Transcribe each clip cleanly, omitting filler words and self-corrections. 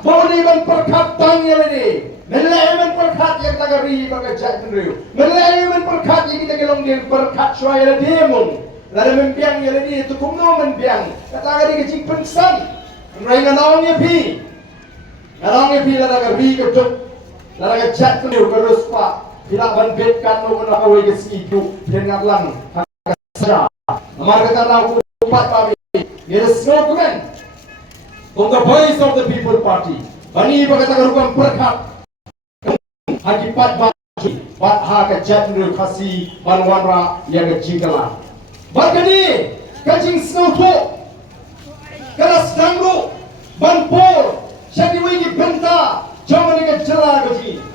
Boleh man perkat yang ini. Melai man perkat yang tak beri bagai jat menriu. Melai man perkat yang kita gelong dia perkat suaya dia mun. Lalu membiang yang ini itu kumno membiang. Kata dia kecik pensan. Mereka naongnya pi. Naongnya pi lalu beri keduk. Lalu jat menriu terus pak. Bila banbetkan lo nak awal ke situ dengan lang. Saja. Amar kata nak upat kami. There is no comment from the voice of the people party. Bani berkata rukun perkat. Haji Pat ha ke jatnu khasi banwanra yang jingala. Bagani kajing snowto. Karas dangru banpor syadi wigi benta jamani ke jela gaji.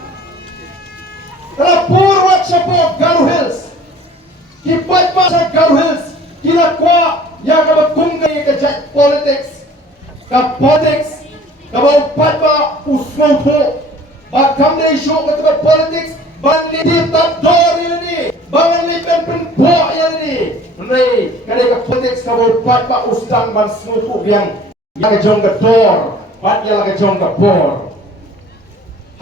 Kalau purwat siapa Garu Hills, kipat pasal Garu Hills, kila kuat yang kamu kungkai kejat politics, politics, kamu upat ba usmau tu, bakam dari show ketua politics, bandi tap door ini, bangun lipen penpok ini, nanti kerana politics kamu upat ba usdang ban semua tu yang kejong ke door, bat yang kejong ke bor,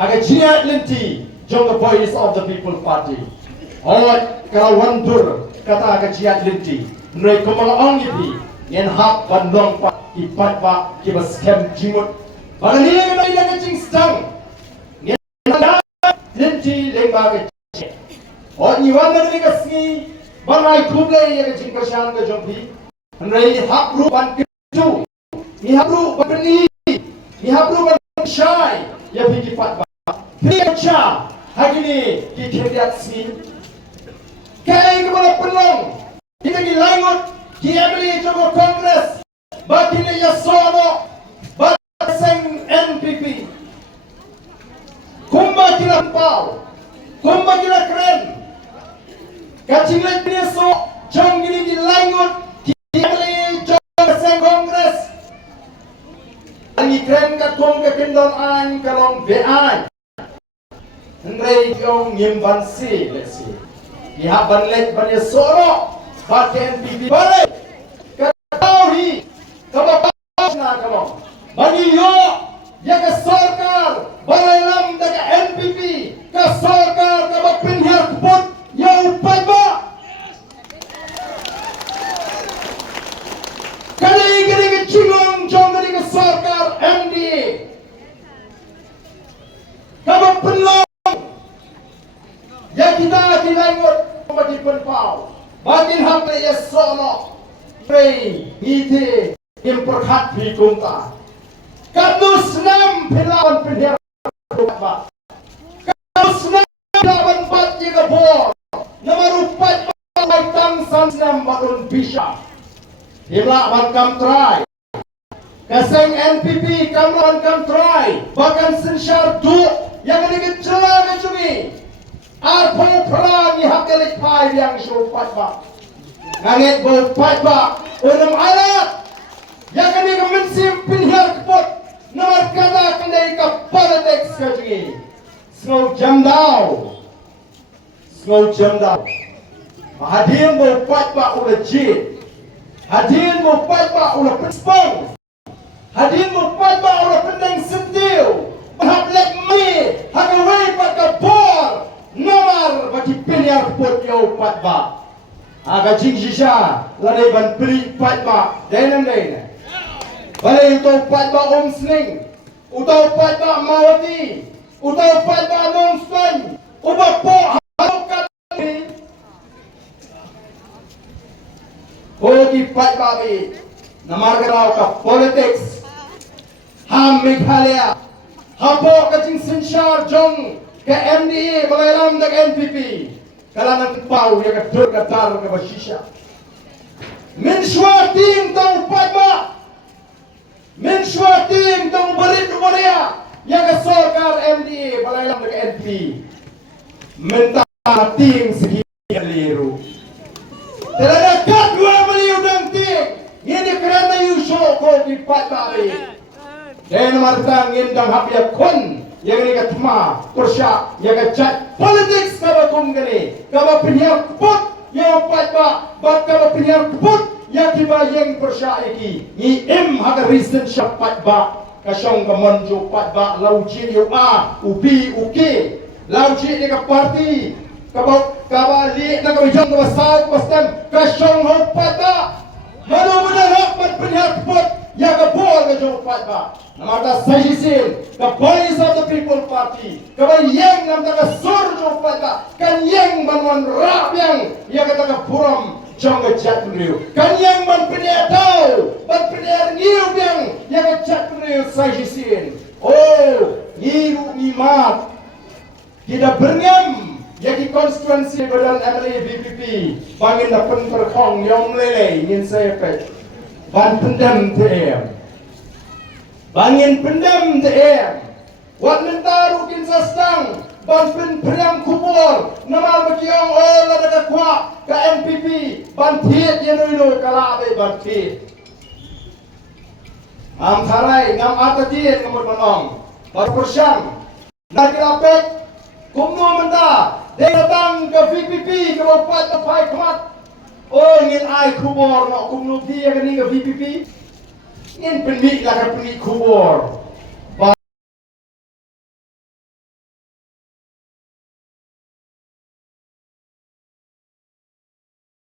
haga jiat linti. Jong the voice of the people party. Alright, kalau wandur kata kajian linti, mereka mengaong ini, yang hak bandong pak ipat pak kita scam jimut. Bagi ni mereka kecing stang, yang linti lembag kecing. Oh ni wandur ni kasih, bangai kublai yang kecing kerjaan kejompi. Mereka hak rupan keju, ni hak rupan ni, ni hak rupan shy, yang pergi ipat pak. Percaya hari ini kita lihat sini. Kaya kepada penolong kita dilangut kita beli joko Kongres bagi ni Yasono baseng NPP kumba kila pau kumba kila keren kacing lagi ni so jom gini dilangut kita beli joko baseng Kongres lagi keren katong kekendon an kalong bean Henry yung ngimban si, let's see. Ihaban let ban Yasono, baken NPP balik. Katawi, kababaw na kalong. Baniyo, yang ke sarkar, balay lam daga NPP, ke sarkar kabapinhar kupot, yaw upay ba? Kani ke chingong jong ke sarkar MDA. Kabapinlo yang kita dilangut bagi penpau, bagi hamil Yasono, pray ite imperhat bikunta. Kadus nam pilawan pinher ba. Kadus nam pilawan bat jiga bor. Namarupat palay tangsan nam batun bisa. Himla man try. Kaseng NPP kamran try. Bahkan sensyar du yang dikit celah kecumi. Arpo perang ni hakalik pai yang syupat ba. Ngangit bo pai ba. Unam alat. Yang kini kemensim pinhar kepot. Nomor kata kendai ke politics kecil. Snow jam down. Snow jam down. Hadirin bo pai ba ulah jid. Hadirin bo pai ba ulah penspong. Hadirin bo pai ba ulah pendeng sentil. Hablek mi. Hagawai pa ka bor. Nomor bagi pilihan pot yang upat ba. Agak sisa lalai ban beli upat ba. Denen. Balai utau upat ba Sling. Utau upat ba Mawati. Utau upat ba Nongsten. Ubah po halukan ni. Hoki upat ba bi. Namar kerau ka politics. Ham Meghalaya. Hapo kacing sensyar jong ke MDA Balayram dan NPP kalangan pau yang kedor kadar ke basisya mensuatim tang padma mensuatim tang berit Korea yang ke sarkar MDA Balayram dan NPP mentatim segi liru terada kat dua beliau dan ting ini kerana yusok ko di padma dan martang indang habia kon yang ini katma persya yang cat politics kaba kum gani kaba penyiar kuput yang upat ba bak kaba penyiar kuput yang kiba yang persya iki ni haga reason syapat ba kasyong kaman jo patba lauji yo a ubi uki lauji ni ka parti kabali na kabijang kabasal pastan kasyong ho patba malu benar pat penyak pot ya ka bol ka jo patba namata sajisin ka voice of the people party ka yang nam ta ka sur jo patba kan yang manwan rabyang ya ka ta puram Jangan jatuh riu. Kanyang man penetau, man pener ngiu biang, yang jatuh riu sajisin. Oh, ngiu ngimat. Kita berngam, yang di konstituensi badan MLA BPP, bangin dapat terkong yang lele, ingin saya pet. Ban pendam TM. Bangin pendam TM. Wat mentaru kin sastang. Ban penang kubur nama bagiang olah ada kuat ke MPP ban tiet yenuino kala be ban tiet am tharai ngam ata tiet ngamut manong bar persyang nak rapet kumno menda de datang ke VPP ke bapat ke pai kemat oh ngin ai kubur nak kumno dia ke ni ke VPP ngin pendik lah ke pendik kubur